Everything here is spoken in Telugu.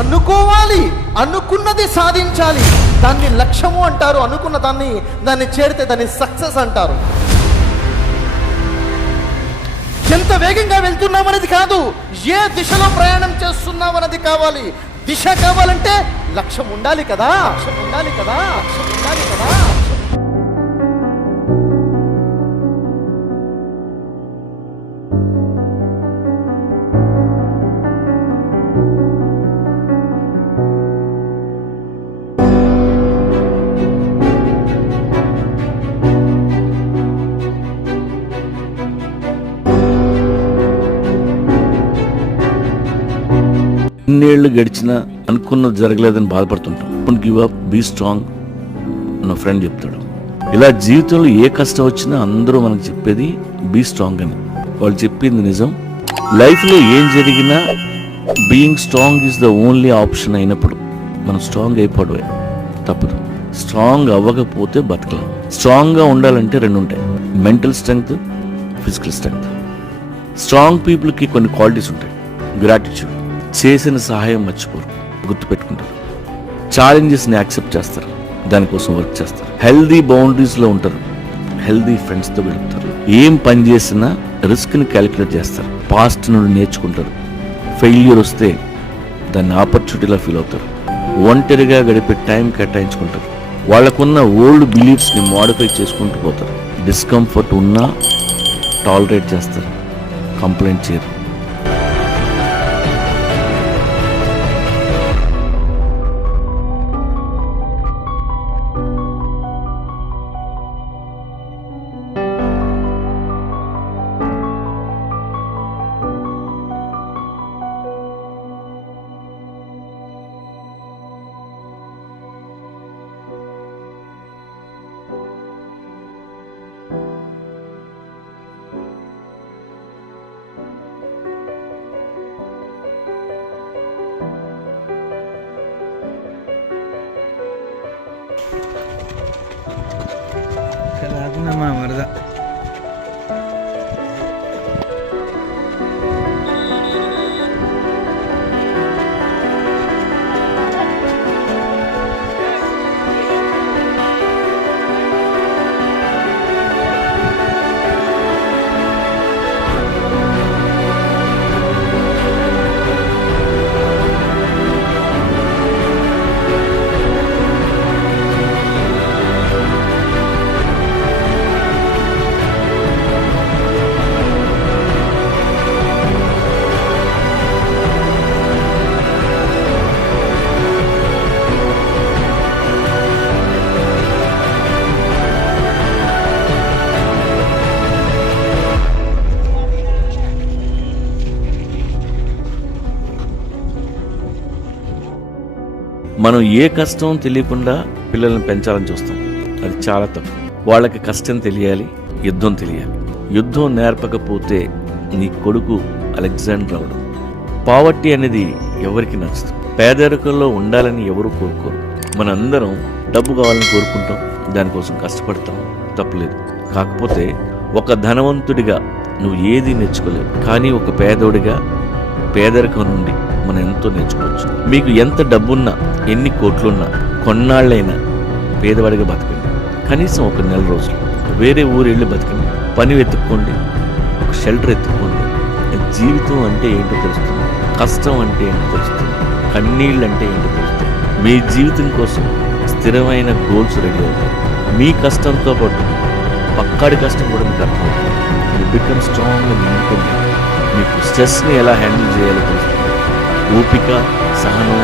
అనుకోవాలి, అనుకున్నది సాధించాలి. దాన్ని లక్ష్యము అంటారు. అనుకున్న దాన్ని చేరితే దాన్ని సక్సెస్ అంటారు. ఎంత వేగంగా వెళ్తున్నామనేది కాదు, ఏ దిశలో ప్రయాణం చేస్తున్నామన్నది కావాలి. దిశ కావాలంటే లక్ష్యం ఉండాలి కదా. ఇన్నేళ్లు గడిచినా అనుకున్నది జరగలేదని బాధపడుతుంటాం. Don't give up, be strong నా ఫ్రెండ్ చెప్తాడు. ఇలా జీవితంలో ఏ కష్టం వచ్చినా అందరూ మనకు చెప్పేది బీ స్ట్రాంగ్ అని. వాళ్ళు చెప్పింది నిజం. లైఫ్లో ఏం జరిగినా being strong is the only option అయినప్పుడు మనం స్ట్రాంగ్ అయిపోవడమే తప్పదు. స్ట్రాంగ్ అవ్వకపోతే బతకలేం. స్ట్రాంగ్గా ఉండాలంటే రెండు ఉంటాయి, mental strength, physical strength. Strong పీపుల్కి కొన్ని క్వాలిటీస్ ఉంటాయి. గ్రాటిట్యూడ్, చేసిన సహాయం మర్చిపోరు, గుర్తుపెట్టుకుంటారు. ఛాలెంజెస్ని యాక్సెప్ట్ చేస్తారు, దానికోసం వర్క్ చేస్తారు. హెల్దీ బౌండరీస్లో ఉంటారు, హెల్దీ ఫ్రెండ్స్తో వెళ్తారు. ఏం పని చేసినా రిస్క్ని క్యాలిక్యులేట్ చేస్తారు, పాస్ట్ నుండి నేర్చుకుంటారు. ఫెయిల్యూర్ వస్తే దాన్ని ఆపర్చునిటీలా ఫీల్ అవుతారు. ఒంటరిగా గడిపే టైం కేటాయించుకుంటారు. వాళ్ళకున్న ఓల్డ్ బిలీఫ్స్ని మోడిఫై చేసుకుంటూ పోతారు. డిస్కంఫర్ట్ ఉన్నా టాలరేట్ చేస్తారు, కంప్లైంట్ చేయరు. రాకుందమ్మా వరద. మనం ఏ కష్టం తెలియకుండా పిల్లల్ని పెంచాలని చూస్తాం. అది చాలా తప్పు. వాళ్ళకి కష్టం తెలియాలి, యుద్ధం తెలియాలి. యుద్ధం నేర్పకపోతే నీ కొడుకు అలెగ్జాండర్ అవడు. పావర్టీ అనేది ఎవరికి నచ్చదు. పేదరికంలో ఉండాలని ఎవరు కోరుకోరు. మనందరం డబ్బు కావాలని కోరుకుంటాం, దానికోసం కష్టపడతాం, తప్పులేదు. కాకపోతే ఒక ధనవంతుడిగా నువ్వు ఏది నేర్చుకోలేవు, కానీ ఒక పేదోడిగా పేదరికం నుండి మనం ఎంతో నేర్చుకోవచ్చు. మీకు ఎంత డబ్బున్నా, ఎన్ని కోట్లున్నా, కొన్నాళ్ళైనా పేదవాడిగా బతకండి. కనీసం ఒక నెల రోజులు వేరే ఊరు వెళ్ళి బతకండి. పని వెతుక్కోండి, ఒక షెల్టర్ ఎత్తుక్కోండి. జీవితం అంటే ఏంటో తెలుస్తుంది, కష్టం అంటే ఏంటో తెలుస్తుంది, కన్నీళ్ళు అంటే ఏంటో తెలుస్తుంది. మీ జీవితం కోసం స్థిరమైన గోల్స్ రెడీ అవుతాయి. మీ కష్టంతో పాటు పక్కాడి కష్టం కూడా మీకు అర్థమవుతుంది. You become strong and independent. మీకు స్ట్రెస్ని ఎలా హ్యాండిల్ చేయాలో తెలుస్తుంది. ఓపిక, సహనం